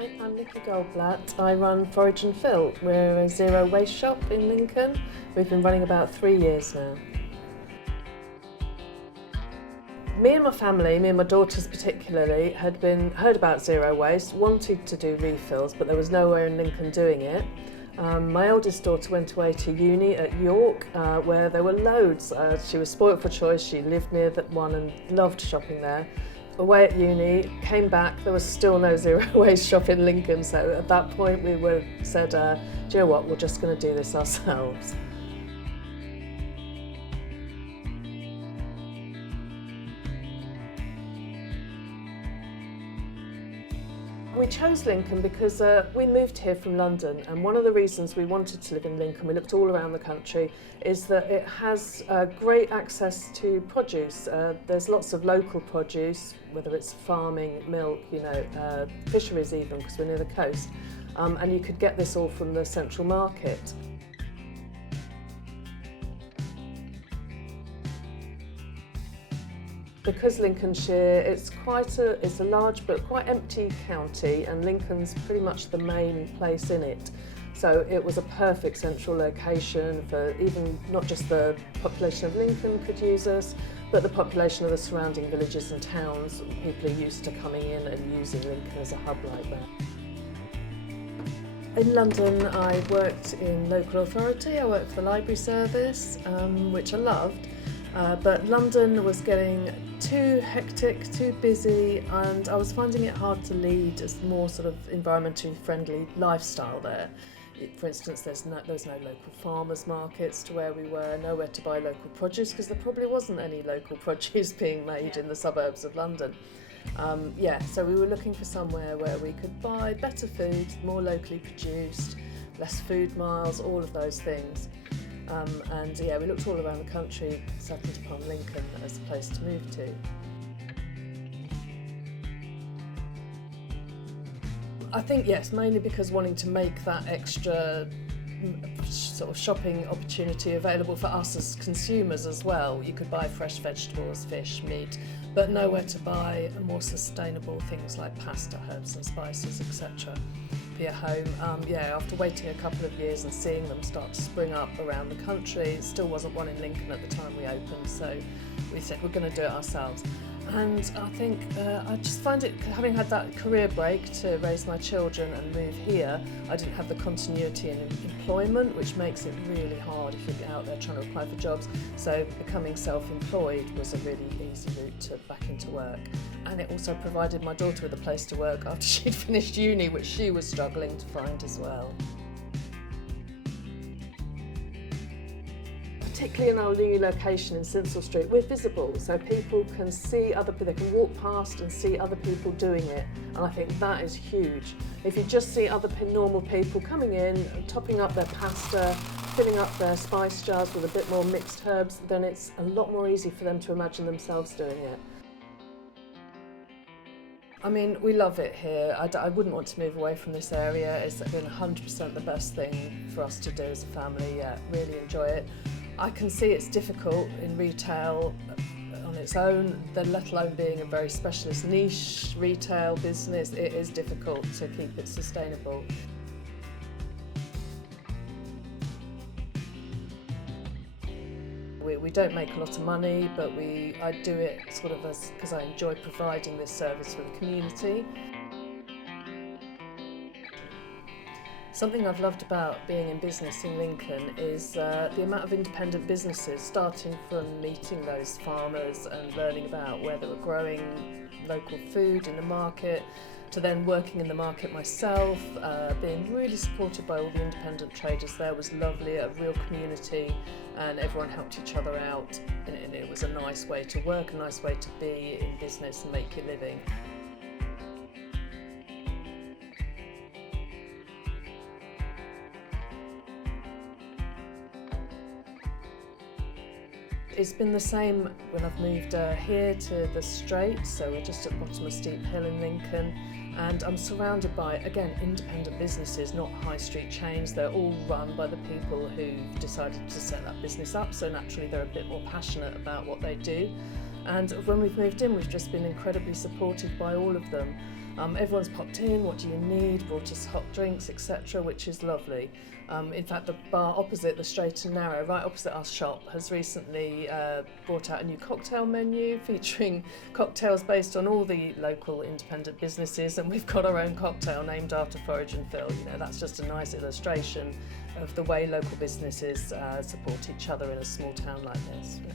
Hi, I'm Nikki Goldblatt. I run Forage and Fill. We're a zero waste shop in Lincoln. We've been running about 3 years now. Me and my family, me and my daughters particularly, had heard about zero waste, wanted to do refills, but there was nowhere in Lincoln doing it. My eldest daughter went away to uni at York, where there were loads. She was spoilt for choice. She lived near that one and loved shopping there. Away at uni, came back, there was still no zero waste shop in Lincoln, so at that point we said, do you know what, we're just going to do this ourselves. We chose Lincoln because we moved here from London, and one of the reasons we wanted to live in Lincoln, we looked all around the country, is that it has great access to produce. There's lots of local produce, whether it's farming, milk, fisheries even, because we're near the coast, and you could get this all from the central market. Because Lincolnshire, it's a large but quite empty county, and Lincoln's pretty much the main place in it. So it was a perfect central location for even not just the population of Lincoln could use us, but the population of the surrounding villages and towns. People are used to coming in and using Lincoln as a hub like that. In London, I worked in local authority. I worked for the library service, which I loved. But London was getting too hectic, too busy, and I was finding it hard to lead a more sort of environmentally friendly lifestyle there. For instance, there was no local farmers markets to where we were, nowhere to buy local produce because there probably wasn't any local produce being made in the suburbs of London. So we were looking for somewhere where we could buy better food, more locally produced, less food miles, all of those things. We looked all around the country, settled upon Lincoln as a place to move to. I think yes, mainly because wanting to make that extra sort of shopping opportunity available for us as consumers as well. You could buy fresh vegetables, fish, meat, but nowhere to buy more sustainable things like pasta, herbs and spices, etc. for your home. After waiting a couple of years and seeing them start to spring up around the country, it still wasn't one in Lincoln at the time we opened, so we said we're going to do it ourselves. And I think I just find it, having had that career break to raise my children and move here, I didn't have the continuity in employment, which makes it really hard if you're out there trying to apply for jobs. So becoming self-employed was a really easy route back into work. And it also provided my daughter with a place to work after she'd finished uni, which she was struggling to find as well. Particularly in our new location in Sinsel Street, we're visible, so people can see they can walk past and see other people doing it, and I think that is huge. If you just see other normal people coming in and topping up their pasta, filling up their spice jars with a bit more mixed herbs, then it's a lot more easy for them to imagine themselves doing it. I mean, we love it here. I wouldn't want to move away from this area. It's been 100% the best thing for us to do as a family. Yeah, really enjoy it. I can see it's difficult in retail on its own, let alone being a very specialist niche retail business. It is difficult to keep it sustainable. We don't make a lot of money, but I do it sort of because I enjoy providing this service for the community. Something I've loved about being in business in Lincoln is the amount of independent businesses, starting from meeting those farmers and learning about where they were growing local food in the market, to then working in the market myself, being really supported by all the independent traders there was lovely, a real community, and everyone helped each other out, and it was a nice way to work, a nice way to be in business and make your living. It's been the same when I've moved here to the Strait, so we're just at the bottom of Steep Hill in Lincoln, and I'm surrounded by, again, independent businesses, not high street chains. They're all run by the people who've decided to set that business up, so naturally they're a bit more passionate about what they do. And when we've moved in, we've just been incredibly supported by all of them. Everyone's popped in, what do you need, brought us hot drinks, etc., which is lovely. In fact, the bar opposite, the Straight and Narrow, right opposite our shop, has recently brought out a new cocktail menu featuring cocktails based on all the local independent businesses, and we've got our own cocktail named after Forage and Phil. You know, that's just a nice illustration of the way local businesses support each other in a small town like this. Yeah.